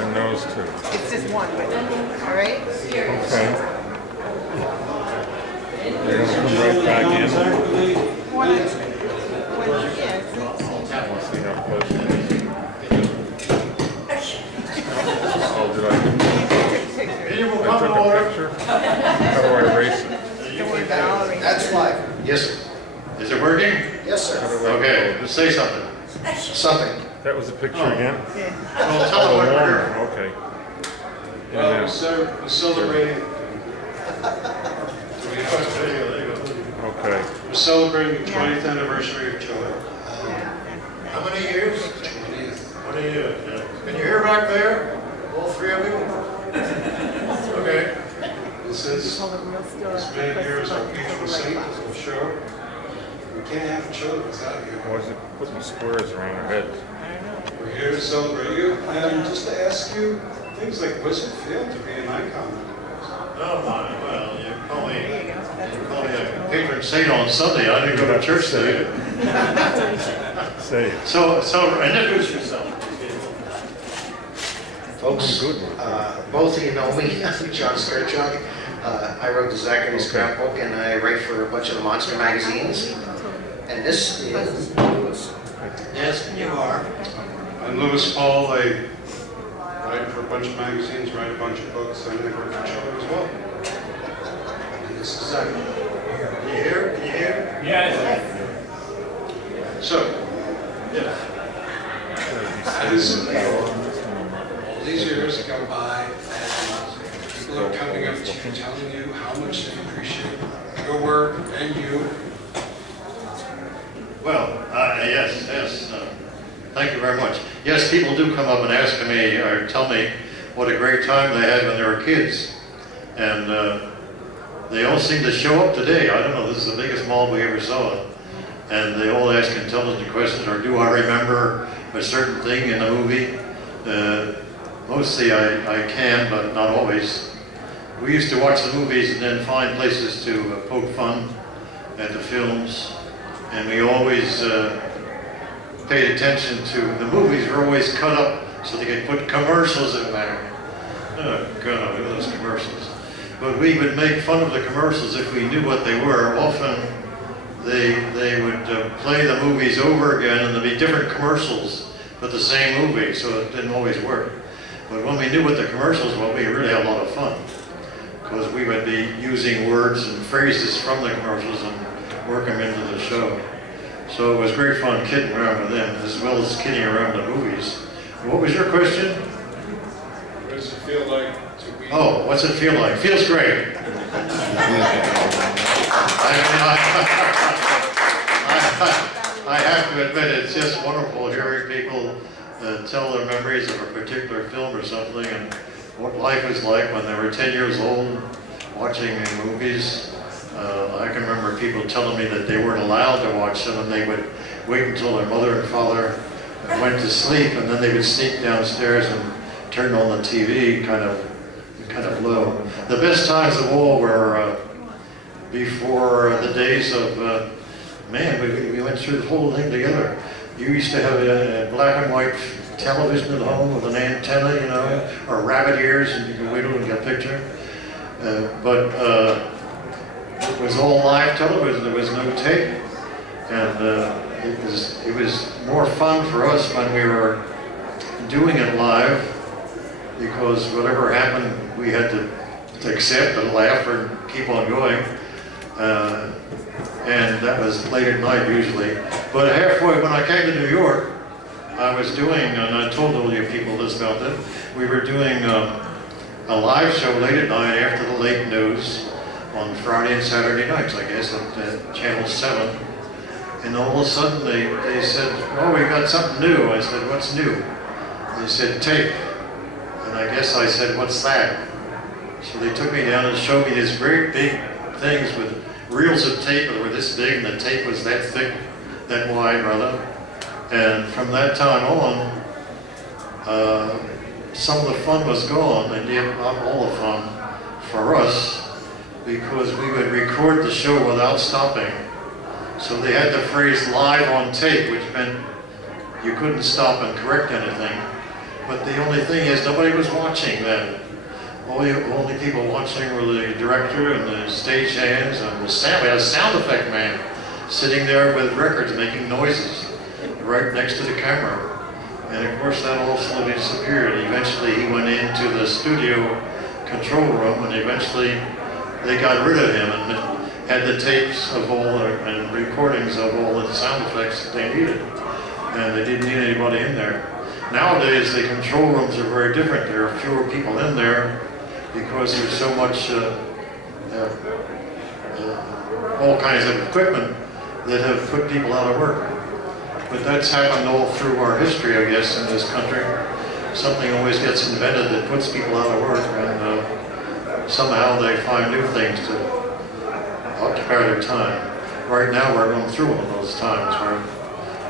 And those two. It's just one, but, all right? Okay. They're gonna come right back in. Yeah, Let's see how close it is. Oh, did I picture. took a picture? How do I erase it? Don't worry about it, I'll erase it. That's live. Yes, sir. Is it working? Yes, How sir. do I- Okay, just say something. Something. That was a picture again? Yeah. Well, tell Oh, them what we're Walmart, doing. okay. Well, Yeah, we're celebrating. okay. We're celebrating the 20th anniversary of Chile. How many years? 20th. 20 years, yeah. Can you hear back there? All three of you? Okay. This is, Call it real store. this man here is our patron saint, as we'll show. We can't have Chile without you. Why is it putting squares around our heads? We're here to celebrate you and just to ask you things like, what does it feel to be an icon? Oh, my, well, you call me a patron saint on Sunday. I didn't go to church today. Say it. So introduce yourself. Folks, I'm good with both of you know me. I'm John Fairchild. I wrote the Zachary Scrapbook and I write for a bunch of the monster magazines. And this is Lewis. Yes, and you are. I'm Louis Paul. I write for a bunch of magazines, write a bunch of books, and I work for Chile as well. And this is Zach. Can you hear? Can you hear? So, as these years go by, and people are coming up to you, telling you how much they appreciate your work and you. Well, yes. Thank you very much. Yes, people do come up and ask me or tell me what a great time they had when they were kids. And they all seem to show up today. I don't know, this is the biggest mall we ever saw. And they all ask intelligent questions, or do I remember a certain thing in the movie? Mostly I can, but not always. We used to watch the movies and then find places to poke fun at the films. And we always paid attention to, the movies were always cut up so they could put commercials in there. Oh God, look at those commercials. But we would make fun of the commercials if we knew what they were. Often they would play the movies over again and there'd be different commercials but the same movie, so it didn't always work. But when we knew what the commercials were, we really had a lot of fun because we would be using words and phrases from the commercials and work them into the show. So it was great fun kidding around with them as well as kidding around the movies. What was your question? What does it feel like to be? Oh, what's it feel like? Feels great. I have to admit, it's just wonderful hearing people tell their memories of a particular film or something and what life was like when they were 10 years old watching movies. I can remember people telling me that they weren't allowed to watch them and they would wait until their mother and father went to sleep and then they would sneak downstairs and turn on the TV kind of low. The best times of all were before the days of, we went through the whole thing together. You used to have a black and white television at home with an antenna, you know, or rabbit ears, and you could wiggle and get a picture. But it was all live television. There was no tape, and it was more fun for us when we were doing it live because whatever happened, we had to accept and laugh and keep on going. And that was late at night usually. But halfway, when I came to New York, I was doing, and I told all you people this about it, we were doing a live show late at night after the late news on Friday and Saturday nights, I guess, at Channel 7. And all of a sudden they said, oh, we got something new. I said, what's new? They said, tape. And I guess I said, what's that? So they took me down and showed me these great big things with reels of tape that were this big and the tape was that thick, that wide rather. And from that time on, some of the fun was gone, and yet not all the fun for us, because we would record the show without stopping. So they had the phrase live on tape, which meant you couldn't stop and correct anything. But the only thing is, nobody was watching then. Only people watching were the director and the stagehands and the sound. We had a sound effect man sitting there with records making noises right next to the camera. And of course that all slowly disappeared. Eventually he went into the studio control room and eventually they got rid of him and had the tapes of all and recordings of all the sound effects that they needed. And they didn't need anybody in there. Nowadays the control rooms are very different. There are fewer people in there because there's so much all kinds of equipment that have put people out of work. But that's happened all through our history, I guess, in this country. Something always gets invented that puts people out of work, and somehow they find new things to occupy their time. Right now, we're going through one of those times where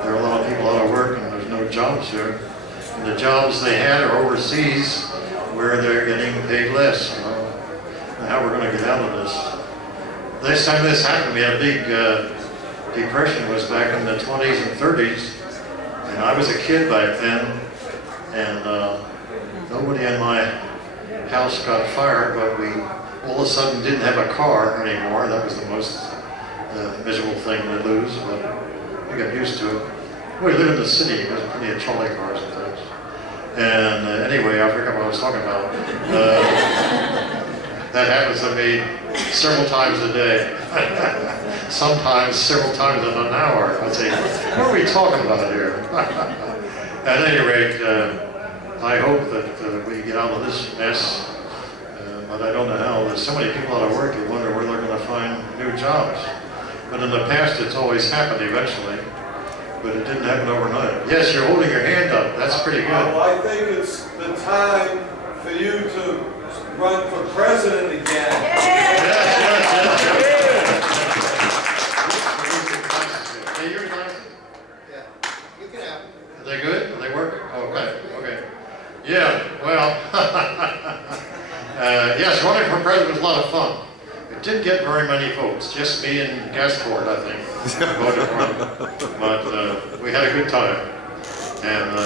there are a lot of people out of work and there's no jobs here. And the jobs they had are overseas, where they're getting paid less. You know? And how we're going to get out of this. Last time this happened, we had a big depression was back in the 20s and 30s, and I was a kid back then, and nobody in my house got fired, but we all of a sudden didn't have a car anymore. That was the most miserable thing to lose, but we got used to it. We live in the city, there's plenty of trolley cars and things. And anyway, I forgot what I was talking about. That happens to me several times a day. Sometimes several times in an hour. I'd say, what are we talking about here? At any rate, I hope that we get out of this mess, but I don't know how. There's so many people out of work, you wonder where they're going to find new jobs. But in the past, it's always happened eventually, but it didn't happen overnight. Yes, you're holding your hand up. That's pretty good. Well, I think it's the time for you to run for president again. Yes. Hey, your glasses? Yeah, you can have them. Are they good? Are they working? Okay. Yeah, well, yes, running for president was a lot of fun. It didn't get very many votes, just me and Gaspard, I think, voted for him. But we had a good time. And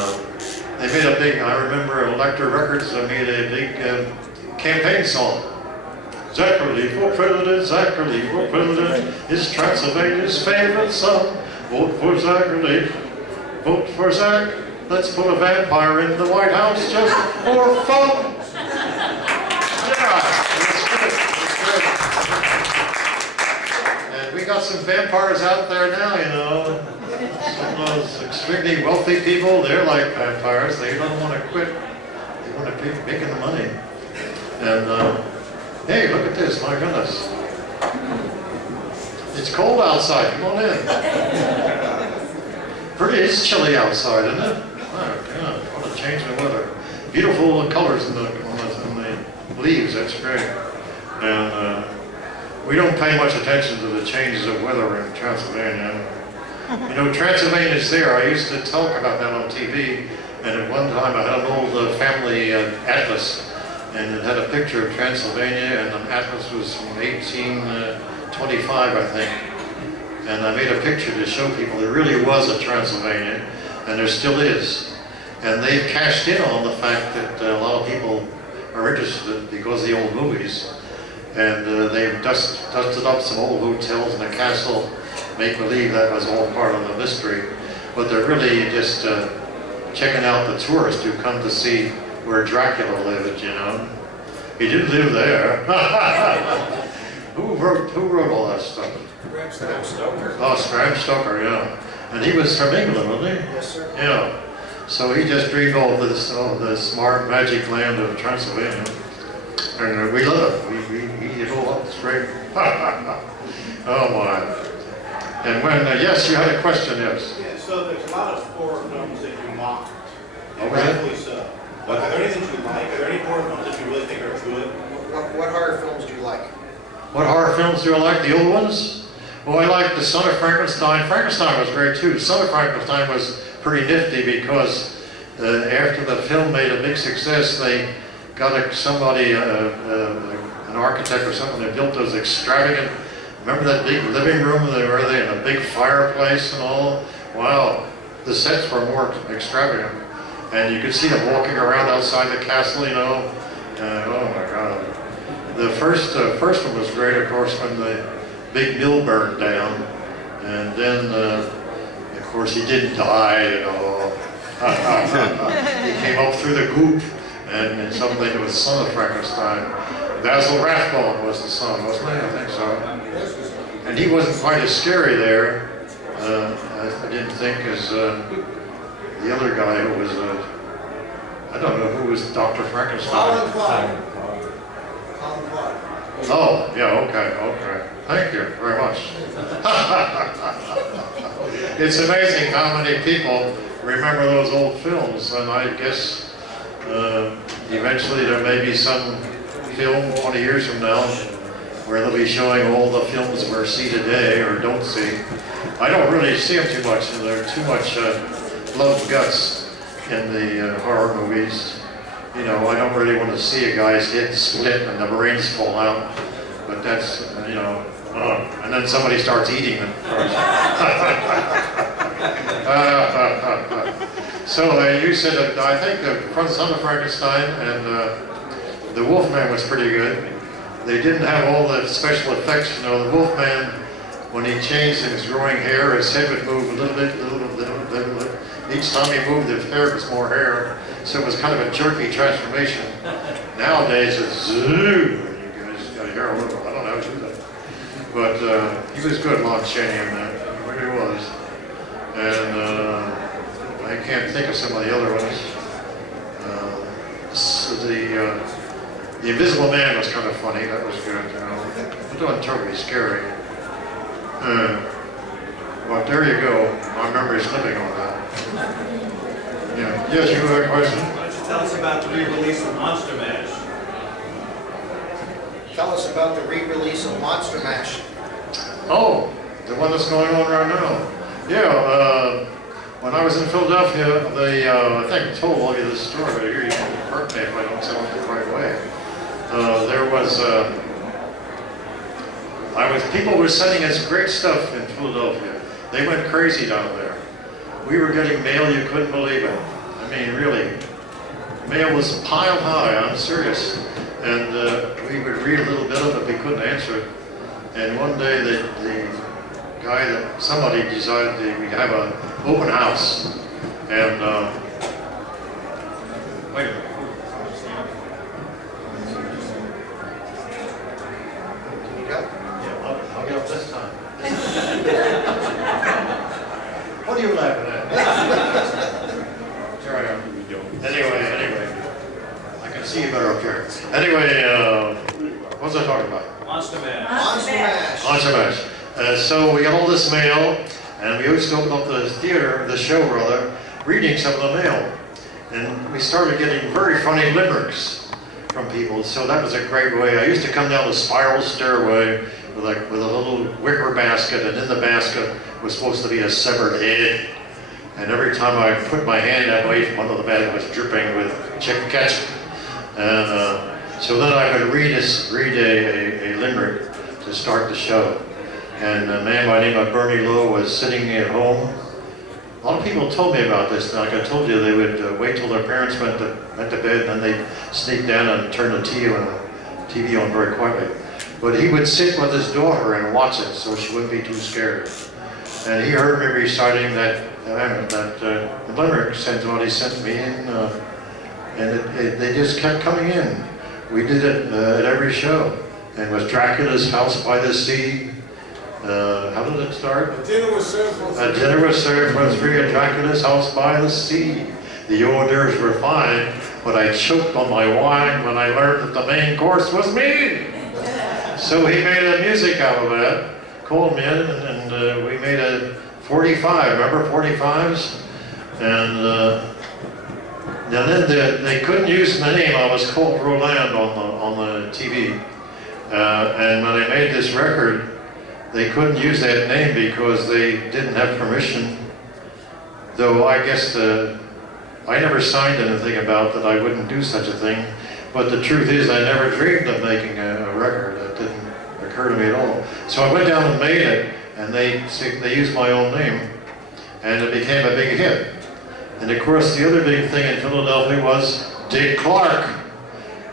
they made a big, I remember Electra Records made a big campaign song. Zachary for president, Zachary for president, is Transylvania's favorite son. Vote for Zachary, vote for Zach. Let's put a vampire in the White House just for fun. Yeah, it's good. And we got some vampires out there now, you know. Some of those extremely wealthy people, they're like vampires. They don't want to quit. They want to keep making the money. And hey, look at this, my goodness. It's cold outside, come on in. It's chilly outside, isn't it? Oh, God, what a change in the weather. Beautiful colors on the leaves, that's great. And we don't pay much attention to the changes of weather in Transylvania. You know, Transylvania's there. I used to talk about that on TV, and at one time I had an old family atlas, and it had a picture of Transylvania, and the atlas was from 1825, I think. And I made a picture to show people there really was a Transylvania, and there still is. And they've cashed in on the fact that a lot of people are interested because of the old movies. And they've dusted up some old hotels and a castle, make believe that was all part of the mystery. But they're really just checking out the tourists who come to see where Dracula lived, you know. He didn't live there. Who wrote all that stuff? Bram Stoker. Oh, Bram Stoker, yeah. And he was from England, wasn't he? Yes, sir. Yeah. So he just dreamed all this smart magic land of Transylvania. And we love it. We eat it all up. It's great. Oh, my. And when, yes, you had a question, yes. Yeah, so there's a lot of horror films that you mock, and Okay. rightfully so. But are there any that you like? Are there any horror films that you really think are good? What horror films do you like? What horror films do I like? The old ones? Well, I like The Son of Frankenstein. Frankenstein was great too. Son of Frankenstein was pretty nifty because after the film made a big success, they got somebody, an architect or something, that built those extravagant, remember that big living room they were there, and a big fireplace and all? Wow, the sets were more extravagant. and you could see them walking around outside the castle, you know. Oh my God. The first one was great, of course, when the big mill burned down, and then, of course, he didn't die, you know. He came up through the goop, and something that was the son of Frankenstein. Basil Rathbone was the son, wasn't he? I think so. And he wasn't quite as scary there, I didn't think, as the other guy who was, I don't know who was Dr. Frankenstein. Colin Clyde. Colin Clyde. Oh, yeah, okay. Thank you very much. It's amazing how many people remember those old films, and I guess eventually there may be some film 20 years from now where they'll be showing all the films we see today or don't see. I don't really see them too much, and there's too much blood and guts in the horror movies. You know, I don't really want to see a guy's head split and the brains fall out, but that's, you know, and then somebody starts eating them. So you said, I think the Son of Frankenstein and the Wolfman was pretty good. They didn't have all the special effects, you know. The Wolfman, when he changed his growing hair, his head would move a little bit. Each time he moved, his hair was more hair. So it was kind of a jerky transformation. Nowadays, it's zoo. You guys got to hear a little, I don't know how to do that. But he was good, Lon Chaney, in that. He really was. And I can't think of some of the other ones. The Invisible Man was kind of funny. That was good, you know. It wasn't terribly scary. But there you go. My memory's living on that. Yeah. Yes, you have a question? Why don't you tell us about the re-release of Monster Mash? Tell us about the re-release of Monster Mash. Oh, the one that's going on right now. Yeah, when I was in Philadelphia, I think I told you this story, but here you can correct me if I don't tell it the right way. There was, people were sending us great stuff in Philadelphia. They went crazy down there. We were getting mail, you couldn't believe it. I mean, really. Mail was piled high, I'm serious. And we would read a little bit of it, we couldn't answer it. And one day somebody decided that we have an open house. And, wait a minute. Yeah, I'll get up this time. What are you laughing at? Here I am. Anyway. I can see you better up here. Anyway, what was I talking about? Monster Mash. Monster Mash. Monster Mash. So we got all this mail, and we used to open up the show rather, reading some of the mail. And we started getting very funny limericks from people, so that was a great way. I used to come down the spiral stairway with a little wicker basket, and in the basket was supposed to be a severed head. And every time I put my hand that way, one of the bag was dripping with chicken ketchup. And so then I would read a limerick to start the show. And a man by the name of Bernie Lowe was sitting at home. A lot of people told me about this. Like I told you, they would wait till their parents went to bed, and then they'd sneak down and turn the TV on very quietly. But he would sit with his daughter and watch it, so she wouldn't be too scared. And he heard me reciting that limerick, sent what he sent me in, and they just kept coming in. We did it at every show. And it was Dracula's House by the Sea. How did it start? A dinner was served for A dinner was served for three at Dracula's house by the sea. The hors were fine, but I choked on my wine when I learned that the main course was me. So he made a music out of that, called me in, and we made a 45, remember 45s? And then they couldn't use the name. I was called Roland on the TV. And when they made this record, they couldn't use that name because they didn't have permission. Though I guess I never signed anything about that I wouldn't do such a thing. But the truth is I never dreamed of making a record. That didn't occur to me at all. So I went down and made it, and they used my own name, and it became a big hit. And of course, the other big thing in Philadelphia was Dick Clark.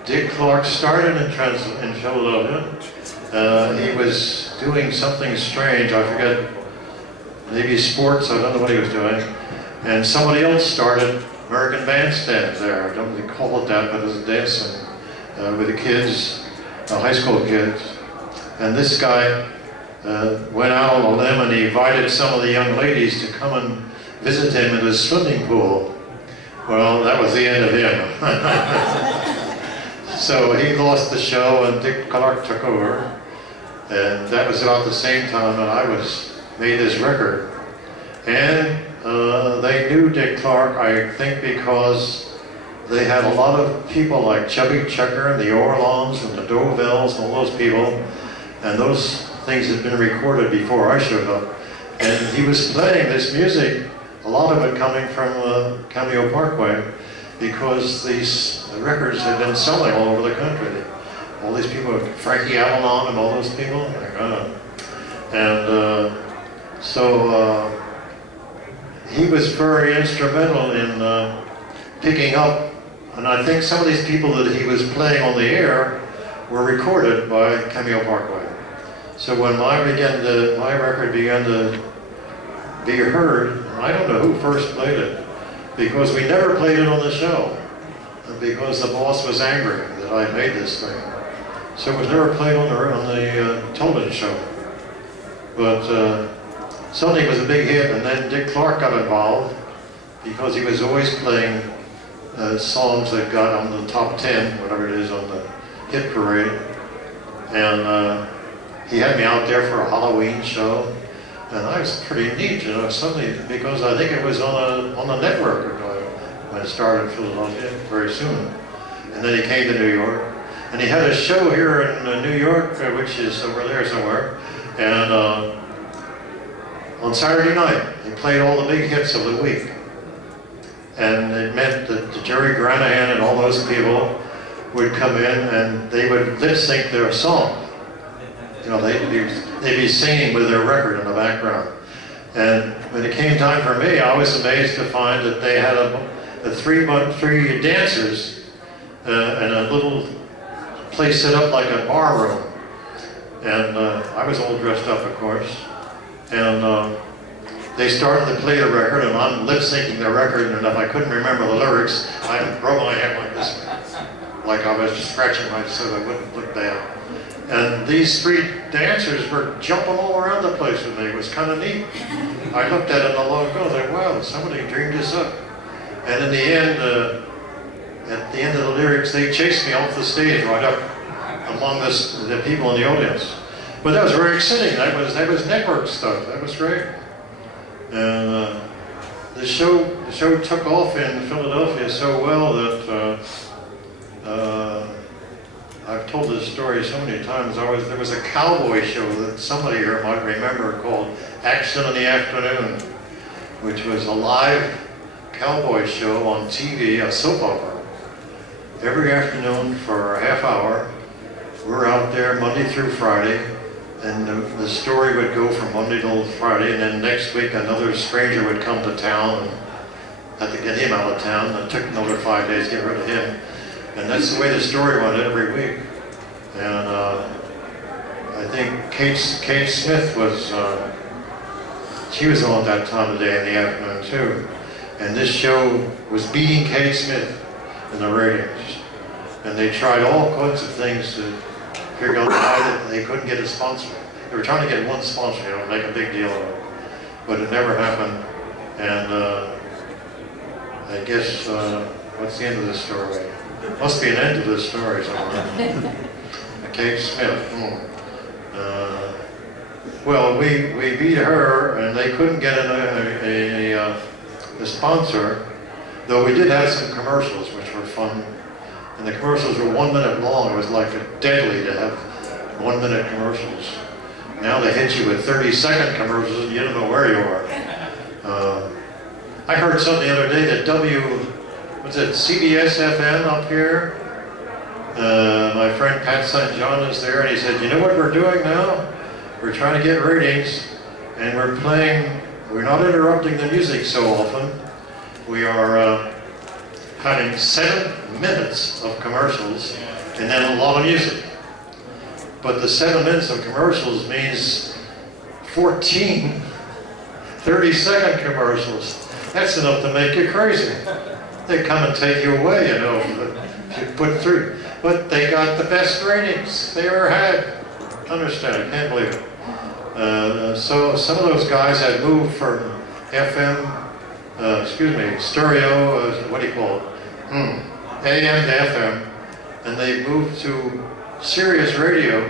Dick Clark started in Philadelphia. He was doing something strange. I forget, maybe sports. I don't know what he was doing. And somebody else started American Bandstand there. I don't really call it that, but it was dancing with the kids, high school kids. And this guy went out on a limb and he invited some of the young ladies to come and visit him in his swimming pool. Well, that was the end of him. So he lost the show and Dick Clark took over. And that was about the same time that I made this record. And they knew Dick Clark, I think, because they had a lot of people like Chubby Checker and the Orlons and the Dovells and all those people. And those things had been recorded before I showed up. And he was playing this music, a lot of it coming from Cameo Parkway, because these records had been selling all over the country. All these people, Frankie Avalon and all those people. So he was very instrumental in picking up, and I think some of these people that he was playing on the air were recorded by Cameo Parkway. So when my record began to be heard, I don't know who first played it, because we never played it on the show, because the boss was angry that I made this thing. So it was never played on the television show. But suddenly it was a big hit, and then Dick Clark got involved because he was always playing songs that got on the top 10, whatever it is, on the hit parade. And he had me out there for a Halloween show, and I was pretty neat, you know, suddenly, because I think it was on the network when it started in Philadelphia very soon. And then he came to New York, and he had a show here in New York, which is over there somewhere, and on Saturday night, he played all the big hits of the week. And it meant that Jerry Granahan and all those people would come in and they would lip sync their song. You know, they'd be singing with their record in the background. And when it came time for me, I was amazed to find that they had three dancers in a little place set up like a bar room. And I was all dressed up, of course. And they started to play the record, and I'm lip syncing the record, and if I couldn't remember the lyrics, I rubbed my hand like this, like I was scratching myself so I wouldn't look bad. And these three dancers were jumping all around the place with me. It was kind of neat. I looked at it a long ago, and I thought, wow, somebody dreamed this up. And in the end, at the end of the lyrics, they chased me off the stage right up among the people in the audience. But that was very exciting. That was network stuff. That was great. And the show took off in Philadelphia so well that I've told this story so many times. There was a cowboy show that somebody here might remember called Action in the Afternoon, which was a live cowboy show on TV, a soap opera. Every afternoon for a half hour, we're out there Monday through Friday, and the story would go from Monday till Friday, and then next week another stranger would come to town and had to get him out of town. It took another 5 days to get rid of him. And that's the way the story went every week. And I think Kate Smith was, she was on at that time of day in the afternoon too. And this show was beating Kate Smith in the ratings. And they tried all kinds of things to figure out why that they couldn't get a sponsor. They were trying to get one sponsor, you know, make a big deal of it. But it never happened. And I guess, what's the end of this story? Must be an end to this story somewhere. Kate Smith. Well, we beat her, and they couldn't get a sponsor, though we did have some commercials, which were fun. And the commercials were 1 minute long. It was like deadly to have 1 minute commercials. Now they hit you with 30-second commercials, and you don't know where you are. I heard something the other day that CBS FM up here? My friend Pat St. John is there, and he said, you know what we're doing now? We're trying to get ratings, and we're not interrupting the music so often, we are having 7 minutes of commercials and then a lot of music. But the 7 minutes of commercials means 14 30-second commercials. That's enough to make you crazy. They come and take you away, you know, if you put through. But they got the best ratings they ever had. Understand, I can't believe it. So some of those guys had moved from FM, stereo, what do you call it? AM to FM, and they moved to Sirius Radio,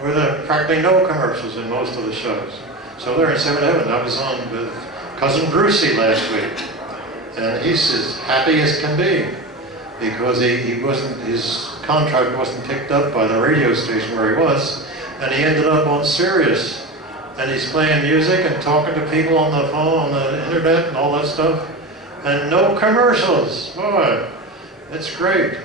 where there are practically no commercials in most of the shows. So they're in 7 Heaven. I was on with Cousin Brucey last week, and he's as happy as can be because his contract wasn't picked up by the radio station where he was, and he ended up on Sirius, and he's playing music and talking to people on the phone, on the internet, and all that stuff, and no commercials. Boy, it's great.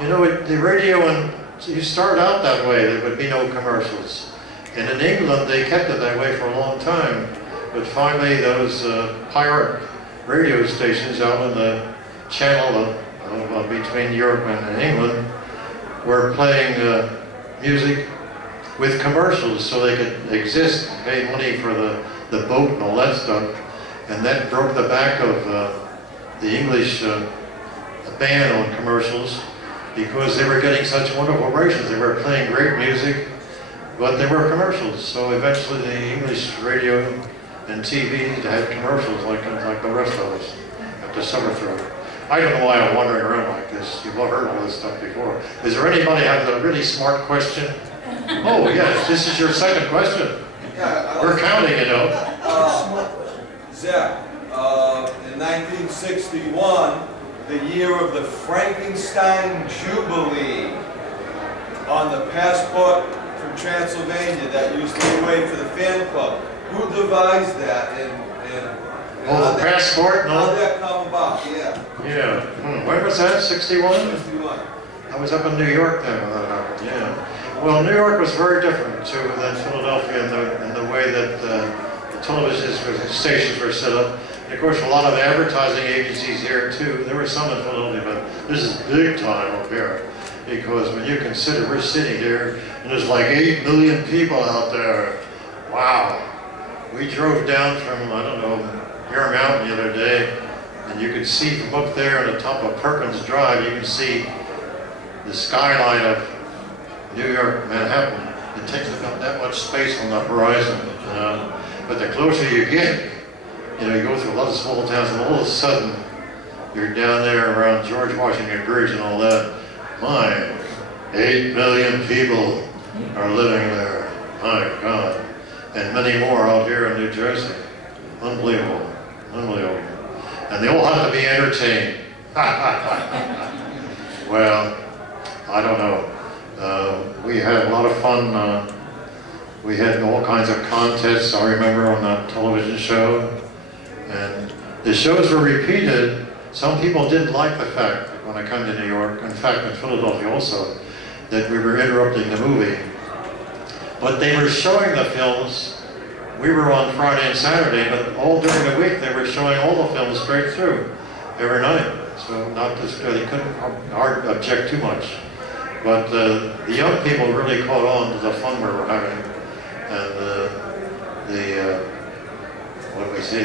You know, the radio, and you start out that way, there would be no commercials. And in England, they kept it that way for a long time. But finally, those pirate radio stations out in the channel between Europe and England were playing music with commercials so they could exist and pay money for the boat and all that stuff. And that broke the back of the English ban on commercials because they were getting such wonderful ratings. They were playing great music, but they were commercials. So eventually the English radio and TV had commercials like the rest of us have to suffer through it. I don't know why I'm wandering around like this. You've all heard all this stuff before. Is there anybody have a really smart question? Oh yes, this is your second question. We're counting, you know. Zach, in 1961, the year of the Frankenstein Jubilee, on the passport from Transylvania that used to be away for the fan club, who devised that Oh, the passport? How No? did that come about? Yeah. Yeah. When was that? 61? 61. I was up in New York then when that happened, yeah. Well, New York was very different too than Philadelphia in the way that the television stations were set up. And of course, a lot of advertising agencies here too. There were some in Philadelphia, but this is big time up here. Because when you consider we're sitting here and there's like 8 million people out there. Wow. We drove down from, I don't know, Muir Mountain the other day, and you could see from up there on the top of Perkins Drive, you can see the skyline of New York, Manhattan. It takes up that much space on the horizon. But the closer you get, you go through a lot of small towns, and all of a sudden, you're down there around George Washington Bridge and all that. My, 8 million people are living there. My God. And many more out here in New Jersey. Unbelievable. Unbelievable. And they all have to be entertained. Well, I don't know. We had a lot of fun. We had all kinds of contests, I remember, on that television show. And the shows were repeated. Some people didn't like the fact, when I come to New York, in fact in Philadelphia also, that we were interrupting the movie. But they were showing the films. We were on Friday and Saturday, but all during the week they were showing all the films straight through, every night. So they couldn't object too much. But the young people really caught on to the fun we were having. And what we say,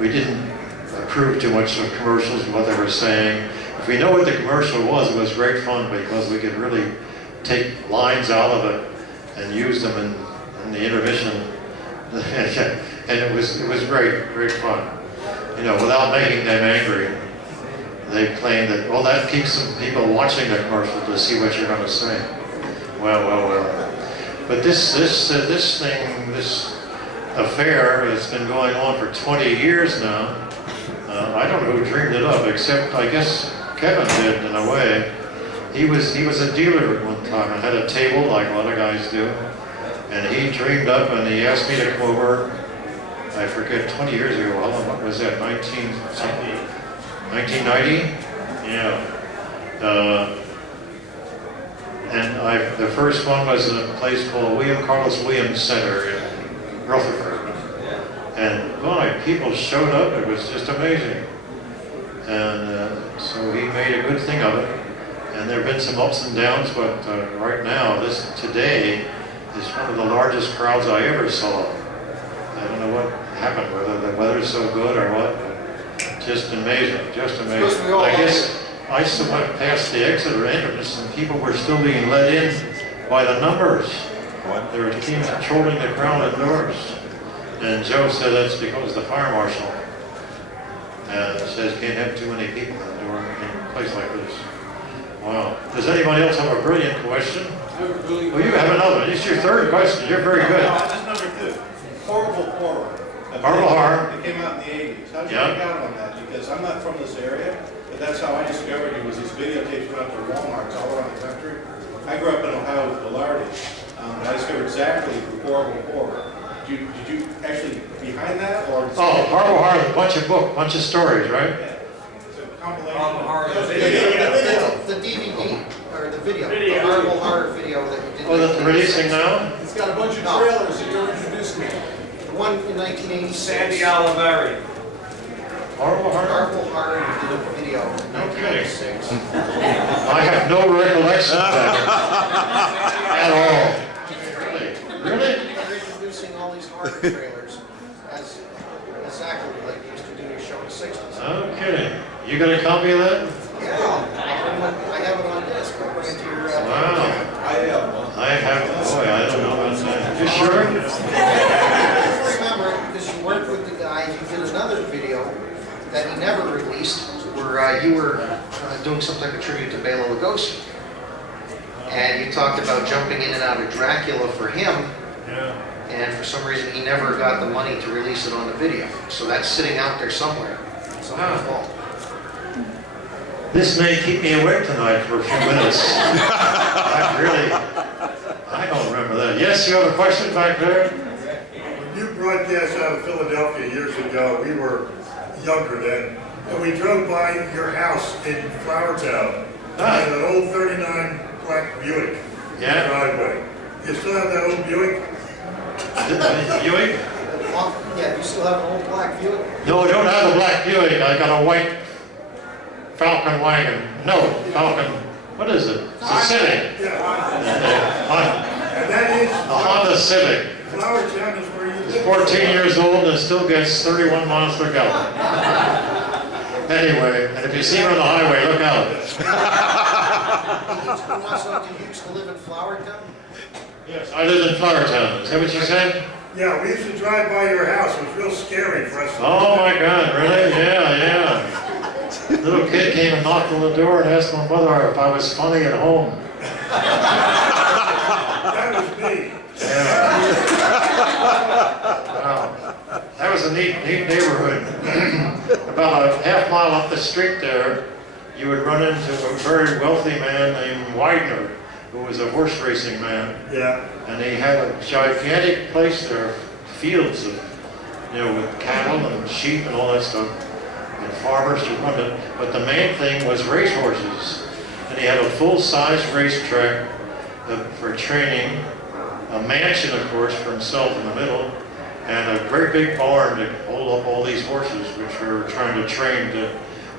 we didn't approve too much of commercials and what they were saying. If we know what the commercial was, it was great fun because we could really take lines out of it and use them in the intermission. And it was great fun. Without making them angry. They claim that, well, that keeps some people watching the commercial to see what you're going to say. Well. But this affair has been going on for 20 years now. I don't know who dreamed it up, except I guess Kevin did in a way. He was a dealer at one time and had a table like a lot of guys do. And he dreamed up and he asked me to come over, I forget, 20 years ago. How long was that? 1990? Yeah. And the first one was a place called William Carlos Williams Center in Rutherford. And boy, people showed up. It was just amazing. And so he made a good thing of it. And there have been some ups and downs, but right now, today is one of the largest crowds I ever saw. I don't know what happened, whether the weather's so good or what, but just amazing, just amazing. Suppose we all I guess I still went past the exit or entrance and people were still being let in by the numbers. They were controlling the crowd indoors. And Joe said that's because the fire marshal says can't have too many people indoor in a place like this. Wow. Does anybody else have a brilliant question? Well, you have another one. It's your third question. You're very good. That's number 2. Horrible Horror. Horrible Horror. It came out in the 80s. How'd you Yeah. get out on that? Because I'm not from this area, but that's how I discovered it, was these videotapes went up to Walmarts all around the country. I grew up in Ohio with Velarde, and I discovered Zachary through Horrible Horror. Did you actually behind that, or? Oh, Horrible Horror, a bunch of stories, right? Yeah. It's a compilation. Horrible Horror. The DVD, or the video, the Horrible Horror video that you did. Oh, that's releasing now? It's got a bunch of trailers that you introduced me. The one in 1986. Sandy Oliveri. Horrible Horror? Horrible Horror, you did a video in 1986. I have no recollection of that at all. Really? They're introducing all these horror trailers as Zachary, like he used to do his show in the 60s. No kidding. You got a copy of that? Yeah, I have it on disc. I'll bring it to your. Wow. I have one. I have, boy, I don't know about that. You sure? I remember because you worked with the guy, you did another video that he never released, where you were doing some type of tribute to Bela Lugosi. And you talked about jumping in and out of Dracula for him, Yeah. and for some reason he never got the money to release it on the video. So that's sitting out there somewhere. Someone's fault. This may keep me awake tonight for a few minutes. I don't remember that. Yes, you have a question back there? When you broadcast out of Philadelphia years ago, we were younger then, and we drove by your house in Flowertown. Ah. And an old 39 black Buick Yeah. driveway. You still have that old Buick? Buick? Yeah, you still have an old black Buick? No, I don't have a black Buick. I got a white Falcon wagon. No, Falcon. What is it? It's a Civic. Yeah. And that is, A Honda Civic. Flowertown is where you It's live. 14 years old and it still gets 31 miles per gallon. Anyway, and if you see me on the highway, look out. You used to live in Flowertown? Yes, I live in Flowertown. Is that what you said? Yeah, we used to drive by your house. It was real scary for us. Oh my God, really? Yeah. Little kid came and knocked on the door and asked my mother if I was funny at home. That was me. Yeah. Wow. That was a neat neighborhood. About a half mile up the street there, you would run into a very wealthy man named Widener, who was a horse racing man. Yeah. And he had a gigantic place there, fields of, with cattle and sheep and all that stuff, and farmers to run it. But the main thing was racehorses. And he had a full-size racetrack for training, a mansion, of course, for himself in the middle, and a great big barn to hold up all these horses, which we were trying to train to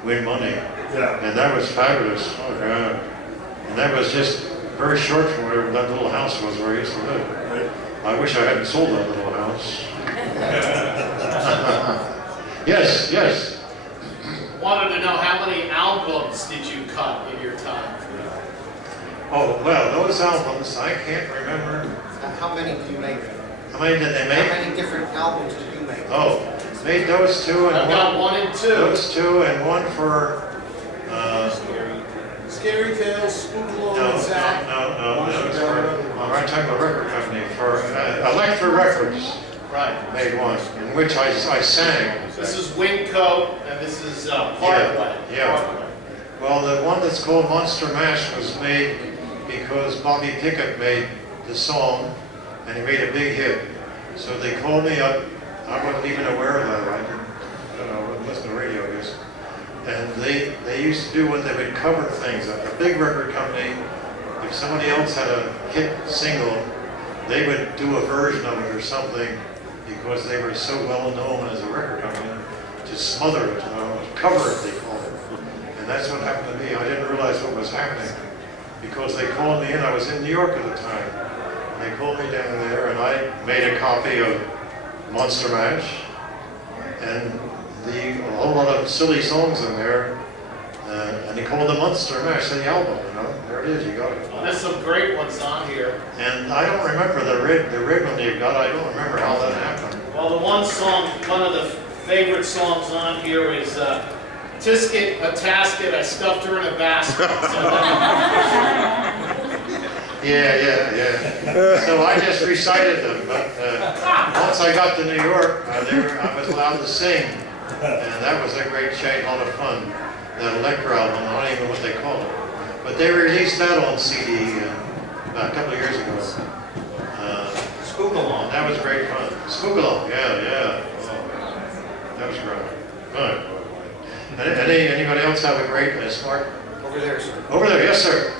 win money. Yeah. And that was fabulous. Oh, God. And that was just very short from where that little house was where I used to live. Right. I wish I hadn't sold that little house. Yes. Wanted to know how many albums did you cut in your time? Oh, well, those albums, I can't remember. How many did you make? How many did they How make? many different albums did you make? Oh, made those two and I've got 1 and 2. Those two and one for, Scary Tales, Spookaloid, no, and Zach. that was for, I'm talking about record company, for Elektra Records. Right. Made one, in which I sang. This is Wingcoat, and this is Parkway. Yeah. Parkway. Well, the one that's called Monster Mash was made because Bobby Pickett made the song, and he made a big hit. So they called me up. I wasn't even aware of that. I don't know, I wouldn't listen to radio, I guess. And they used to do when they would cover things. A big record company, if somebody else had a hit single, they would do a version of it or something because they were so well known as a record company to smother it, cover it, they call it. And that's what happened to me. I didn't realize what was happening because they called me in. I was in New York at the time. They called me down there and I made a copy of Monster Mash and a whole lot of silly songs in there. And they called the Monster Mash the album, you know. There it is, you got it. Well, there's some great ones on here. And I don't remember the red one you got. I don't remember how that happened. Well, the one song, one of the favorite songs on here is Tisket, a Tasket, I stuffed her in a basket. Yeah. So I just recited them, but once I got to New York, I was allowed to sing, and that was a great lot of fun. That Electra album, I don't even know what they call it, but they released that on CD about a couple of years ago. Spoogalong. That was great fun. Spoogalong, yeah. Oh, that was great. Good. Anybody else have a great smart? Over there, sir. Over there, yes, sir.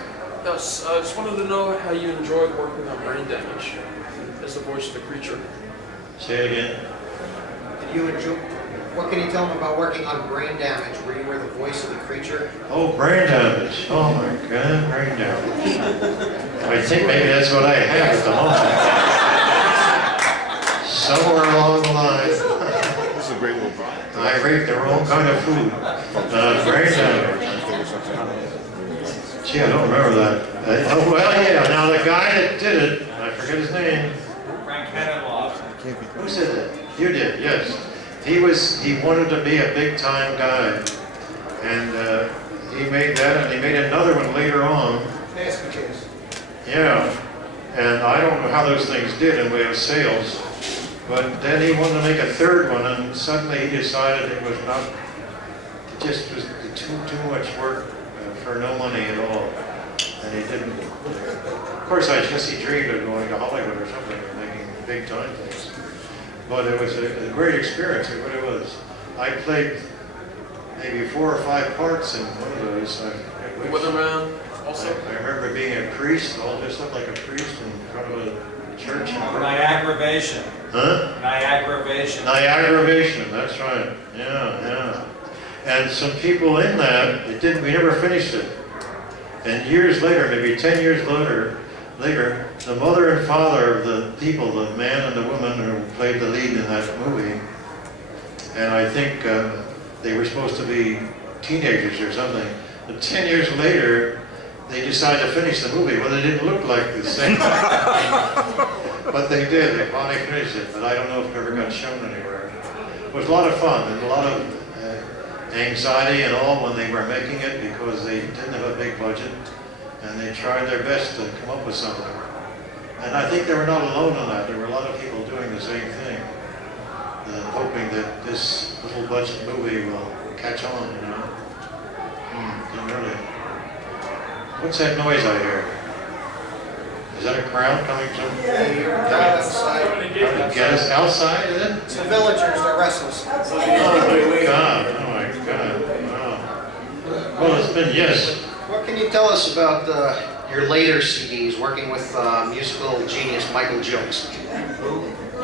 Yes, I just wanted to know how you enjoyed working on Brain Damage as the voice of the creature. Say it again. Did you enjoy? What can you tell them about working on Brain Damage? Were you the voice of the creature? Oh, Brain Damage. Oh my God, Brain Damage. I think maybe that's what I have at the moment. Somewhere along the line. This is a great little product. I rate the wrong kind of food. Brain Damage. Gee, I don't remember that. Oh, well, yeah. Now, the guy that did it, I forget his name. Frank Henenloff. Who said that? You did, yes. He wanted to be a big-time guy. And he made that, and he made another one later on. Basket case. Yeah. And I don't know how those things did in way of sales. But then he wanted to make a third one, and suddenly he decided it was not, it just was too much work for no money at all. And he didn't. Of course, I guess he dreamed of going to Hollywood or something and making big time things. But it was a great experience, it really was. I played maybe 4 or 5 parts in one of those. Weatherman also? I remember being a priest, all dressed up like a priest in front of a church. Niagravation. Huh? Niagravation. Niagravation, that's right. Yeah. And some people in that, we never finished it. And years later, maybe 10 years later, the mother and father of the people, the man and the woman who played the lead in that movie, and I think they were supposed to be teenagers or something, but 10 years later, they decided to finish the movie. Well, they didn't look like the same. But they did. They finally finished it. But I don't know if it ever got shown anywhere. It was a lot of fun and a lot of anxiety and all when they were making it because they didn't have a big budget and they tried their best to come up with something. And I think they were not alone on that. There were a lot of people doing the same thing, hoping that this little budget movie will catch on, you know. Didn't really. What's that noise I hear? Is that a crowd coming from? Yeah, you're outside. Get us outside, is it? It's the villagers, they're restless. Oh my God, wow. Well, it's been, yes. What can you tell us about your later CDs, working with musical genius Michael Gilks?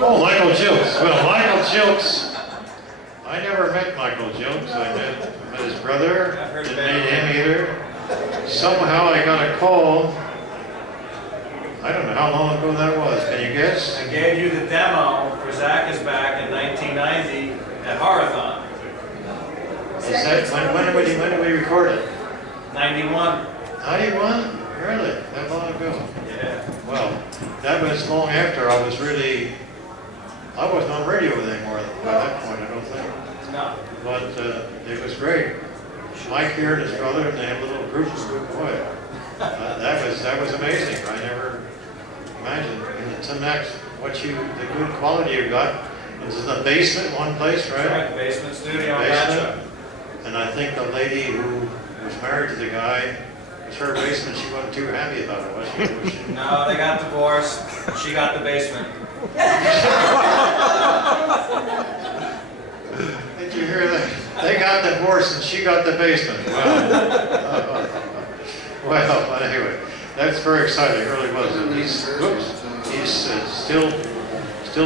Oh, Michael Gilks. Well, Michael Gilks, I never met Michael Gilks. I met his brother, didn't meet him either. Somehow I got a call. I don't know how long ago that was. Can you guess? I gave you the demo for Zach is Back in 1990 at Horathon. Is that, when did we record it? 91. 91? Really? That long ago? Yeah. Well, that was long after I wasn't on radio anymore at that point, I don't think. No. But it was great. Mike here and his brother, and they had a little group of boy. That was amazing. I never imagined. And to next, the good quality you got. This is the basement, one place, right? Right, basement studio in Basement. Patcha. And I think the lady who was married to the guy, it was her basement. She wasn't too happy about it, was she? No, they got divorced. She got the basement. Did you hear that? They got divorced and she got the basement. Wow. Well, anyway, that's very exciting. It really was. And he's still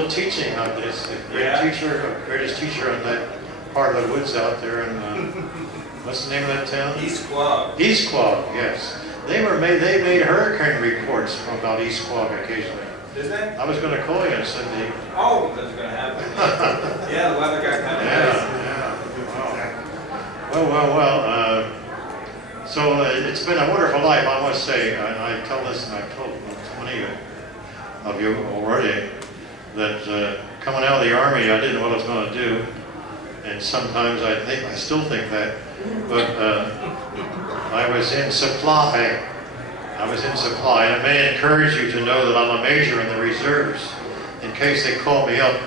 teaching. He's the greatest teacher on that part of the woods out there in, what's the name of that town? East Quogue. East Quogue, yes. They made hurricane reports from about East Quogue occasionally. Did they? I was gonna call you and said Oh, that's gonna happen. Yeah, the weather got kind of yeah, nice. yeah. Well, so it's been a wonderful life, I must say. I tell this, and I've told so many of you already, that coming out of the Army, I didn't know what I was going to do. And sometimes I still think that. But I was in supply. And it may encourage you to know that I'm a major in the reserves, in case they call me up.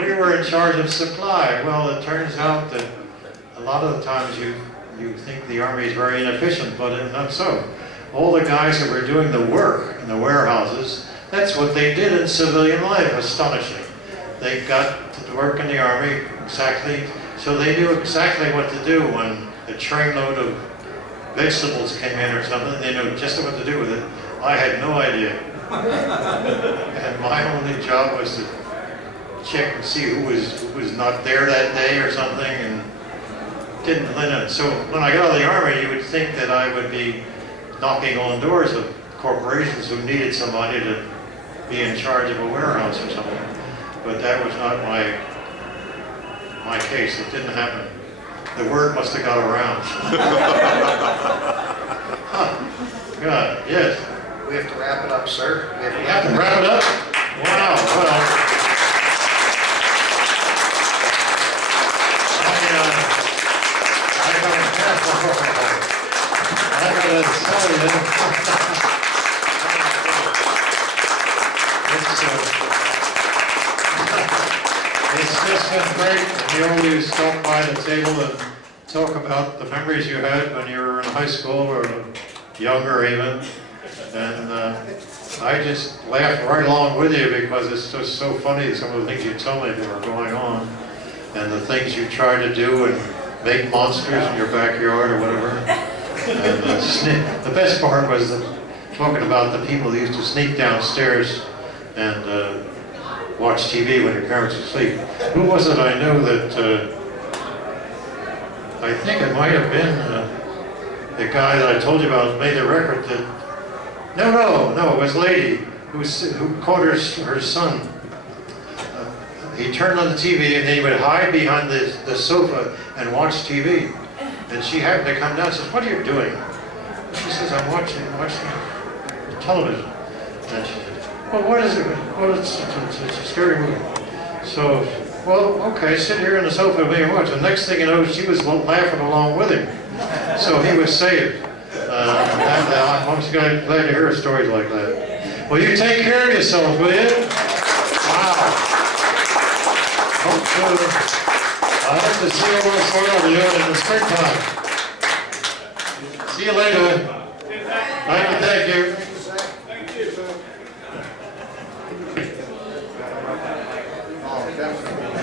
We were in charge of supply. Well, it turns out that a lot of the times you think the Army is very inefficient, but it's not so. All the guys that were doing the work in the warehouses, that's what they did in civilian life. Astonishing. They got to work in the Army exactly, so they knew exactly what to do when a trainload of vegetables came in or something. They knew just what to do with it. I had no idea. And my only job was to check and see who was not there that day or something, and didn't linen. So when I got out of the Army, you would think that I would be knocking on doors of corporations who needed somebody to be in charge of a warehouse or something. But that was not my case. It didn't happen. The word must have got around. God, yes. We have to wrap it up, sir. We We have to wrap it up? Wow, well. I gotta tell you. It's just been great. You always stop by the table and talk about the memories you had when you were in high school or younger even. And I just laugh right along with you because it's just so funny, some of the things you tell me that were going on and the things you try to do and make monsters in your backyard or whatever. And the best part was talking about the people who used to sneak downstairs and watch TV when your parents were asleep. Who was it I know that, I think it might have been the guy that I told you about made the record that, no, it was a lady who caught her son. He turned on the TV and then he would hide behind the sofa and watch TV. And she happened to come down and says, "What are you doing?" She says, I'm watching television. And she says, "Well, what is it?" "Well, it's a scary movie." So, well, okay, sit here on the sofa with me and watch. The next thing you know, she was laughing along with him. So he was saved. I'm always glad to hear stories like that. Well, you take care of yourself, will you? Wow. I hope to see you on the in the springtime. See you later. Thank you. Thank you. Oh, definitely.